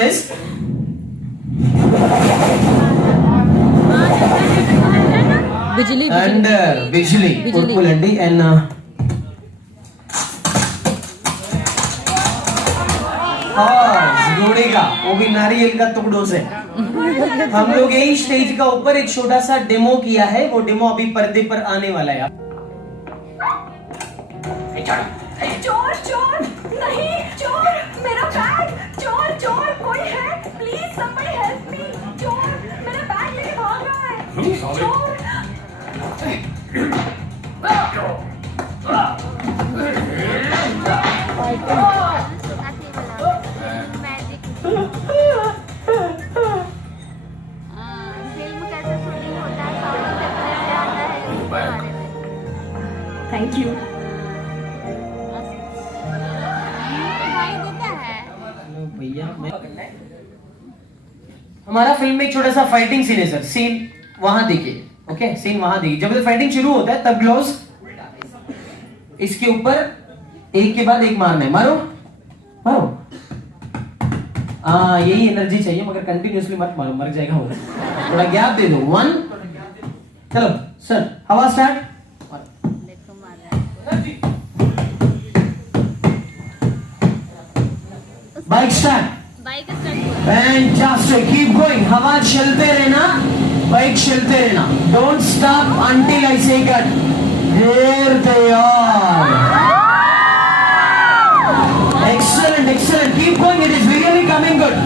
is बिजली and बिजली बिजली। उर्पुलंडी and घोड़े का, वो भी नारियल का टुकड़ों से। हम लोग यही स्टेज का ऊपर एक छोटा सा डेमो किया है, वो डेमो अभी पर्दे पर आने वाला है। चोर चोर नहीं, चोर मेरा बैग, चोर चोर कोई है, प्लीज समबडी हेल्प मी, चोर मेरा बैग लेके भाग रहा है, चोर। Thank you. भैया हमारा फिल्म में एक छोटा सा फाइटिंग सीन है सर, सीन वहां देखिए। ओके, सीन वहां देखिए। जब फाइटिंग शुरू होता है तब ग्लोव्स इसके ऊपर एक के बाद एक मारना है। मारो मारो। यही एनर्जी चाहिए, मगर कंटिन्यूअसली मत मारो, मर जाएगा वो। थोड़ा गैप दे दो। 1 चलो सर, हवा start. Bike start. Fantastic, keep going. हवा चलते रहना, बाइक चलते रहना। Don't stop until I say cut. Here they are. Excellent, excellent. Keep going. It is really coming good.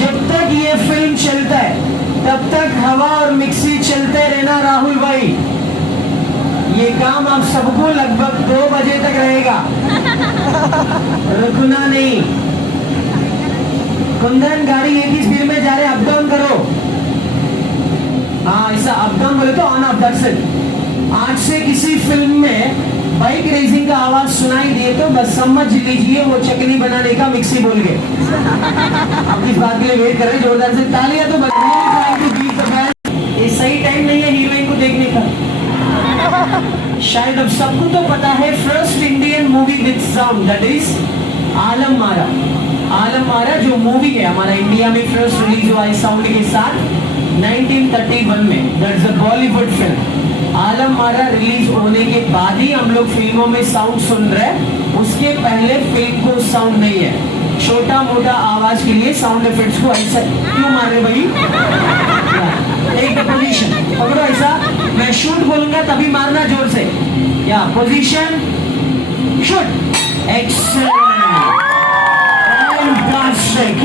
जब तक ये फिल्म चलता है, तब तक हवा और मिक्सी चलते रहना राहुल भाई। ये काम आप सबको लगभग 2 बजे तक रहेगा, रुकना नहीं। कुंदन, गाड़ी एक ही स्पीड में जा रहे, अप डाउन करो। हाँ, ऐसा अप डाउन बोले तो ऑन ऑफ, दैट्स इट। आज से किसी फिल्म में बाइक रेसिंग का आवाज सुनाई दिए तो बस समझ लीजिए वो चकनी बनाने का मिक्सी बोल गए। अब इस बात के लिए वेट कर रहे हैं, जोरदार से तालियां तो बजाइए। ये सही टाइम नहीं है हीरोइन को देखने का। शायद अब सबको तो पता है, first Indian movie with sound, that is Alam Ara. Alam मारा जो मूवी है हमारा इंडिया में फर्स्ट रिलीज हुआ है साउंड के साथ 1931 में। That's a Bollywood film. Alam Ara release होने के बाद ही हम लोग फिल्मों में साउंड सुन रहे हैं, उसके पहले फिल्म को साउंड नहीं है। छोटा मोटा आवाज के लिए साउंड इफेक्ट्स को ऐसा क्यों मार रहे भाई? एक पोजीशन पकड़ो ऐसा, मैं शूट बोलूंगा तभी मारना जोर से। या पोजीशन, शूट। Excellent, fantastic.